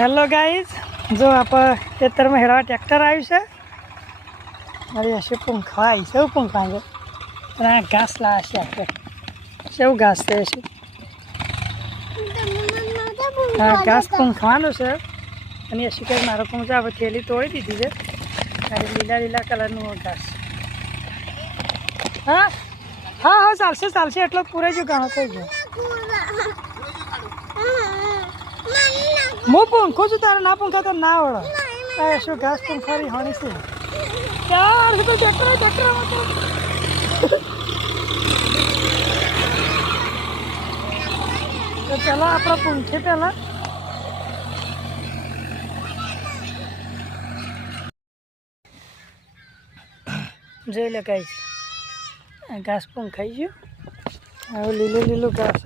hello guys जो आप खेतर में हेड़ा ट्रेक्टर आयु से मारी अशी पंखा आई सेव पंखा घास ला आप सेव घास है अशी घास पंखा से अशी कई मारो पंखा हम थैली तोड़ी दीधी है अरे लीला लीला कलर घास हाँ हाँ हाँ चालसे चालसे एटलो पूरे जो घणो थई गयो मो पंखो छू तारे ना पंखा तो ना वड़ा शो घास पंखारी होनी से यार तो ट्रैक्टर तो चलो अपना पंखे पहला જોઈ લે ગાઈસ ઘાસ पंखाई गयो હવે લીલો લીલો ઘાસ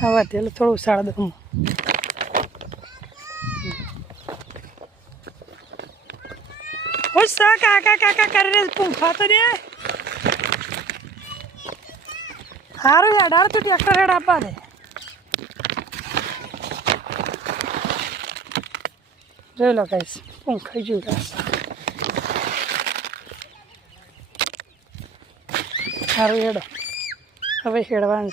हवा तेल थोड़ा उसाड़ दो काका काका कर रहे पंखा तो रे हारू या डार तो ट्रैक्टर हेड आपा दे जो लो गाइस पंखा जो गाइस हारू हेड हवे हेडवान